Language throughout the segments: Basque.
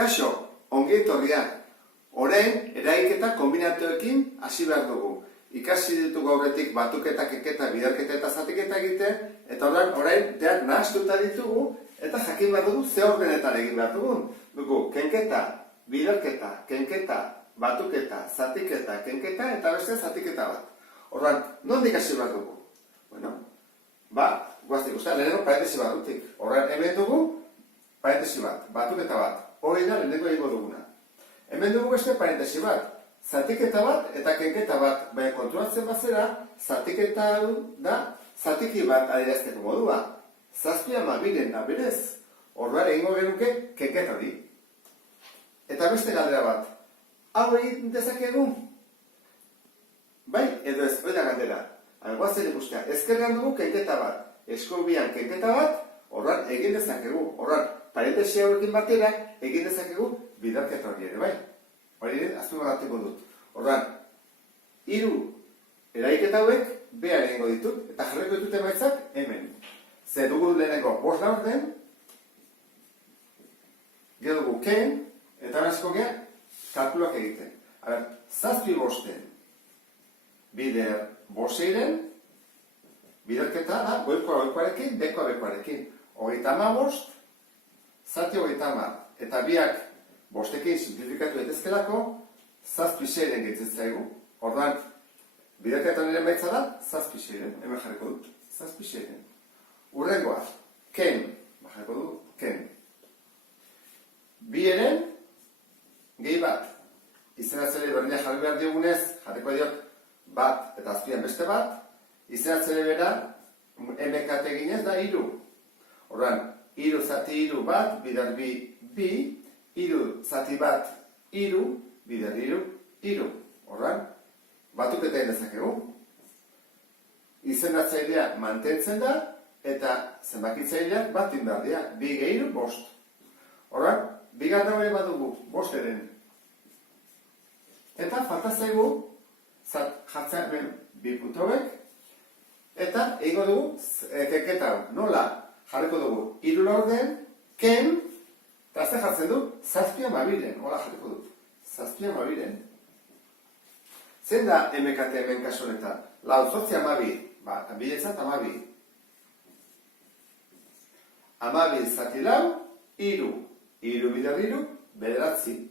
Kaixo, ongi etorria. Orain, eraiketa kombinatuekin hasi behar dugu. Ikasi ditugu aurretik batuketa, keketa, biderketa eta zatiketa egiten, eta orain deak nahastuta ditugu, eta jakin behar dugu ze ordenetan egin behar dugun. Dugu, kenketa, biderketa, kenketa, batuketa, zatiketa, kenketa, eta beste zatiketa bat. Orduan, nondik hasi behar dugu? Bueno, guaztik usta, lehenengo parentesi bat dutik. Orduan, hemen dugu, parentesi bat, batuketa bat. Hori da lehenengo egingo duguna. Hemen dugu beste parentesi bat, zatiketa bat eta kenketa bat. Baina konturatzen bazera, zatiketa da zatiki bat adierazteko modua. 7 da berez. Orduan egingo genuke kenketa hori. Eta beste galdera bat. Hau egin dezakegu? Bai, edo ez, hori da galdera. Guazen ikustea, ezkerrean dugu kenketa bat. Eskubian kenketa bat, orduan egin dezakegu. Orduan, parentesi hauekin batera, egin dezakegu biderketa hori ere, bai? Hori ere, azpimarratuko dut. Orduan, 3 eraiketa hauek behar egingo ditut, eta jarriko ditut emaitzak hemen. Ze dugu lehenengo 5 laurden, gero dugu ken, eta nazko gea, kalkuluak egiten. 7 bosten, bider 5 biderketa da, goikoarekin, bekoarekin. 35, zati 30, eta biak bostekin simplifikatu etezkelako, 7 gehitzen zaigu. Orduan, biderketa nire maitza da, 7, hemen jarriko dut, 7. Urrengoa, ken, jarriko dut, ken. Bieren, gehi bat. Izenatzele berdina jarri behar diogunez, jarriko diot bat eta azpian beste bat. Izenatzele bera, MKT eginez da 3. Orduan, 3 zati 3 bat, bider 2, 3 zati bat 3, bider 3. Orduan, batuketa egin dezakegu. Izendatzailea mantentzen da, eta zenbakitzaileak bat behar dira, 2 gehiru 5. Orduan, bigarren hori badugu 5-eren. Eta falta zaigu, jartzen hemen 2 puntuek, eta egingo dugu kenketa hau. Nola? Jarriko dugu 3 laurden, ken, eta ze jartzen du, 7 hola jarriko dut, 7. Zen da MKT hemen kasu honetan? 8 biletzat 12. 12 zati 4, 3 bider 3, 9.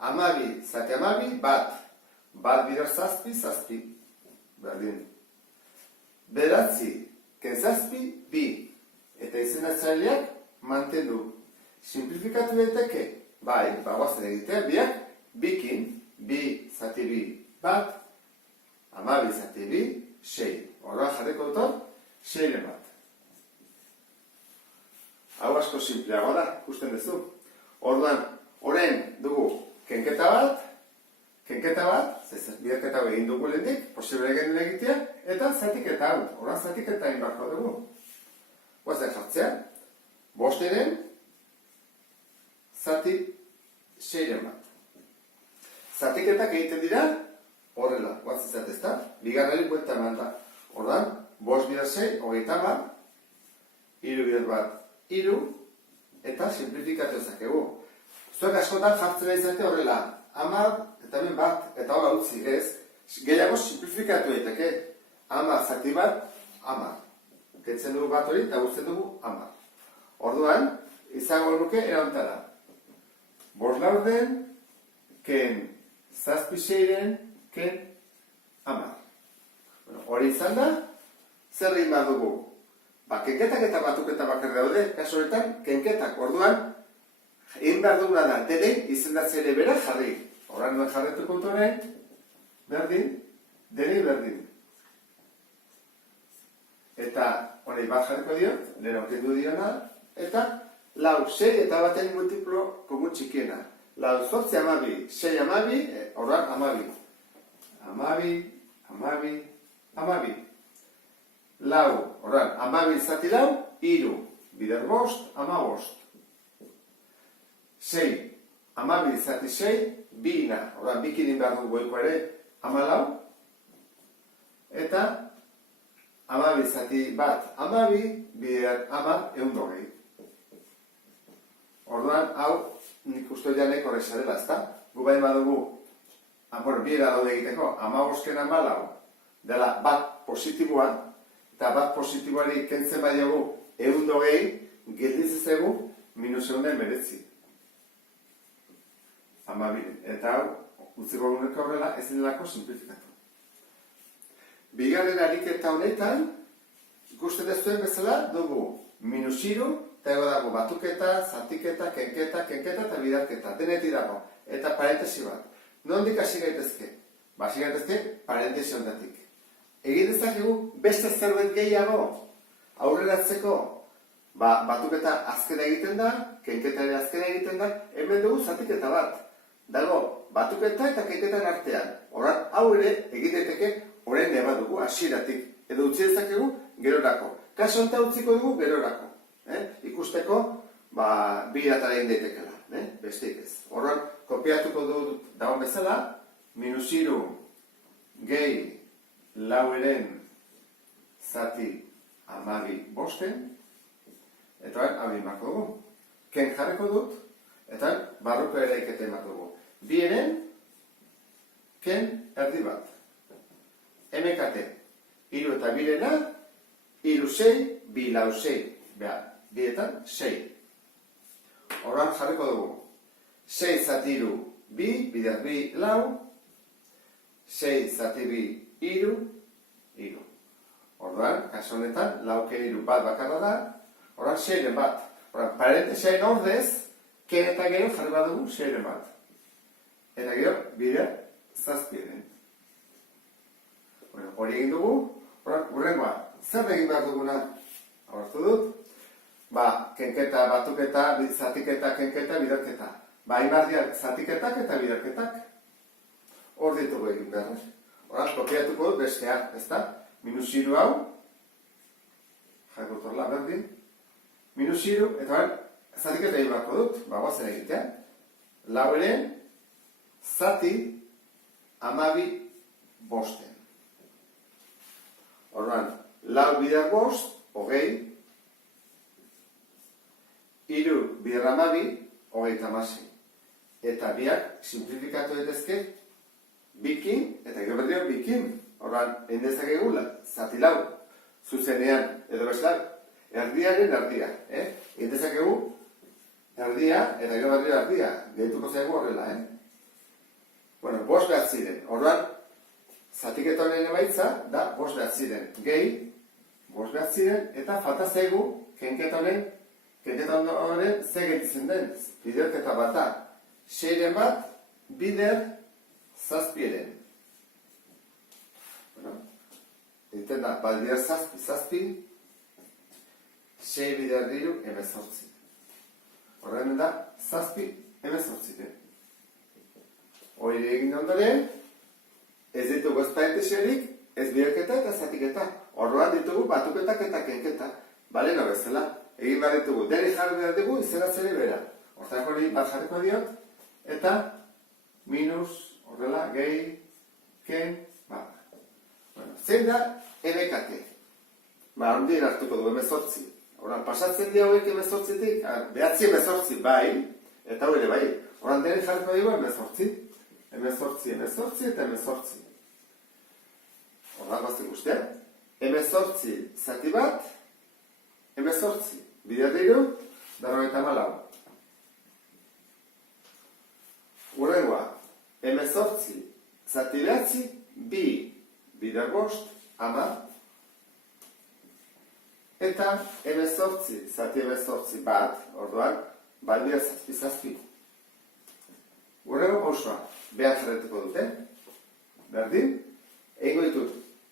12 zati 12, bat bider 7, berdin. 9, ken 7, 2. Eta izenatzaileak mantendu. Simplifikatu daiteke? Bai, guazen egitea, biak, bikin, 2 zati 2, bat, 12 zati 2, 6. Horra jarriko dutor, 6 bat. Hau asko simpleagoa da, ikusten duzu. Orduan, orain dugu kenketa bat, biderketa hau egin dugu lehendik, posible egin egitea, eta zatiketa hau. Orduan zatiketa egin barko dugu. Guazen jartzea, 5-eren, zati 6 bat. Zatiketak egiten dira, horrela, guazen zatezta, bigarrari buelta eman da. Orduan, 5 bider 6, 30, 3 bider bat, 3, eta simplifikatu ezakegu. Zuek askotan jartzera izate horrela, 10, eta hemen bat, eta hola utzi, ez? Gehiago simplifikatu daiteke, 10 zati bat, 10. Ketzen dugu bat hori, eta guztien dugu 10. Orduan, izango nuke erantara. 5 laurden, ken 7, ken 10. Hori izan da, zer egin behar dugu? Kenketak eta batuketa bakar daude, kaso horretan, kenketak. Orduan, egin behar duguna da, denei izendatzeile bera jarri. Horran duen jarretu kontuaren, berdin, denei berdin. Eta hori bat jarriko diot, lehen aukendu diona, eta 4, 6 eta baten multiplo komun txikiena. 4, 8, 12, 6, 12, horran 12. 12. 4, horran, 12 zati 4, 3, bider 5, 15. 6, 12 zati 6, 2, horran, bikinin behar dugu goiko ere, 14. Eta 12 zati bat 12, bider 10, 120. Orduan, hau nik uste janek horrek zarela, ezta? Gu bai badugu, biera daude egiteko, 15 dela bat positiboa, eta bat positiboari kentzen badiogu 120, gelditzezegu -119. 12. Eta hau, utziko guneko horrela, ez delako simplifikatu. Bigarren ariketa honetan, ikusten ez duen bezala, dugu -3, eta ego dago batuketa, zatiketa, kenketa eta bidarketa. Denetik dago. Eta parentesi bat. Nondik hasi gaitezke? Hasi gaitezke parentesi honetatik. Egin dezakegu beste zerbait gehiago aurreratzeko. Batuketa azkena egiten da, kenketa ere azkena egiten da, hemen dugu zatiketa bat. Dago, batuketa eta kenketan artean. Horan, hau ere egiteke orain eba dugu, hasieratik. Edo utzi dezakegu gerorako. Kaso honetan utziko dugu gerorako. Ikusteko, biratara egin daitekela. Besteik ez. Horan, kopiatuko dut dagoen bezala, -3 gehi laueren zati 12, eta hau imako dugu. Ken jarriko dut, eta barruko eraiketa imako dugu. Bienen, ken erdi bat. Emekate, 3 eta birena, 3 6, 2 lau 6. Bietan, 6. Horan jarriko dugu. 6 zati 2, 2, bideak 2 lau, 6 zati 2, 3. Orduan, kaso honetan, lauken 3 bat bakarra da, horan 6 bat. Horan, parentesean ordez, ken eta gero jarri bat dugu 6 bat. Eta gero, bidea, 7. Hori egin dugu, horan, urrengoa, zer egin behar duguna? Hortu dut, kenketa, batuketa, zatiketa, kenketa, bidarketa. Imardiak zatiketak eta bidarketak. Hor ditugu egin behar. Horan, kopiatuko dut bestea, ezta? -3 hau, jaikotorla berdin, -3, eta hori, zatiketa egin beharko dut, guazen egitea. Laueren, zati, 12. Horban, lau bidar 5, 20, 3 bidar 12, 36. Eta biak simplifikatu daitezke bikin, eta gero berriro bikin. Horban, egin dezakegu zati lau, zuzenean, edo bezala, erdiaren erdia. Egin dezakegu erdia, eta gero berriro erdia. Gehituko zaigu horrela, Bueno, 5 behar ziren. Horban, zatiketa honen emaitza da 5 behar ziren. Gehi, 5 behar ziren, eta falta zaigu kenketa honen ze gehitizen den. Biderketa bat da. 6 bat, bider 7. Egiten da, bider 7, 6 bider 3, 18. Horren da, 7, 18. Hori egin ondoren, ez ditugu ez parentesiarik, ez biderketa eta zatiketa. Horroan ditugu batuketak eta kenketa. Baleno bezala. Egin behar ditugu, deri jarri behar dugu, izena zere bera. Hortak hori bat jarriko diot, eta minus, horrela, gehi, ken, bat. Zein da, emekate. Ondien hartuko du, 18. Horan, pasatzen dira horiek 18-tik, behatzi 18, bai, eta hori bai. Horan, deri jarriko dugu, 18. 18 eta 18. Horrak bazte guztiak. 18 zati bat, 18. Bidea dira, 94. Urrengoa, 18 zati behatzi, 2 bider 5, 10. Eta 18 zati 18 bat, orduan, balbia zazpi. Urrengo pausua, behar jarretuko dute, berdin, egingo ditut,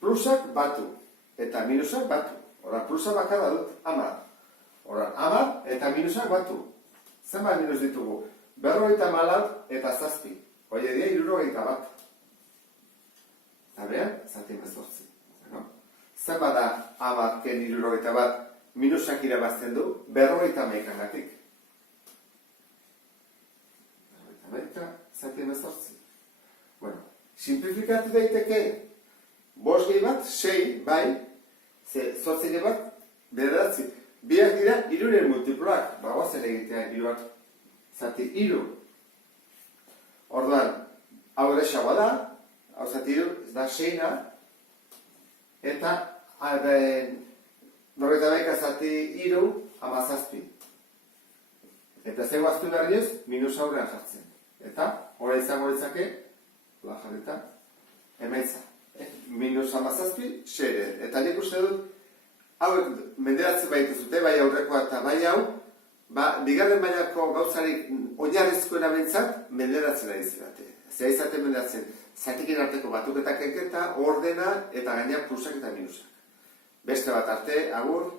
plusak batu eta minusak batu. Horan, plusak bakada dut, 10. Horan, 10 eta minusak batu. Zenbat minus ditugu? 54 eta 7. Hoi edia 61 bat. Eta behan, zati 18. Zenbat da 10 ken 61 bat minusak irabazten du 51 zati 18. Bueno, simplifikatu daiteke 5 gehi bat, 6, bai, 8 gehi bat, 9, biak dira 3-ren multiploak, guazen egitea 3-ak. zati 3. Orduan, hau erresagoa da, hau zati 3 da 6na, eta 91 zati 3 17. Eta zego aztu behar dioz, minus aurrean jartzen. Eta, hori izango ditzake, jarrita, emaitza. Minus 17, 6. Eta nik uste dut, hauek menderatzen baitu zute, bai aurrekoa eta bai hau, bigarren mailako gauzarik oinarrizkoena behintzat, menderatzen ari zirate. Zea izaten menderatzen, zatikin arteko batuketak enketa, ordena eta gaina plusak eta minusak. Beste bat arte, agur.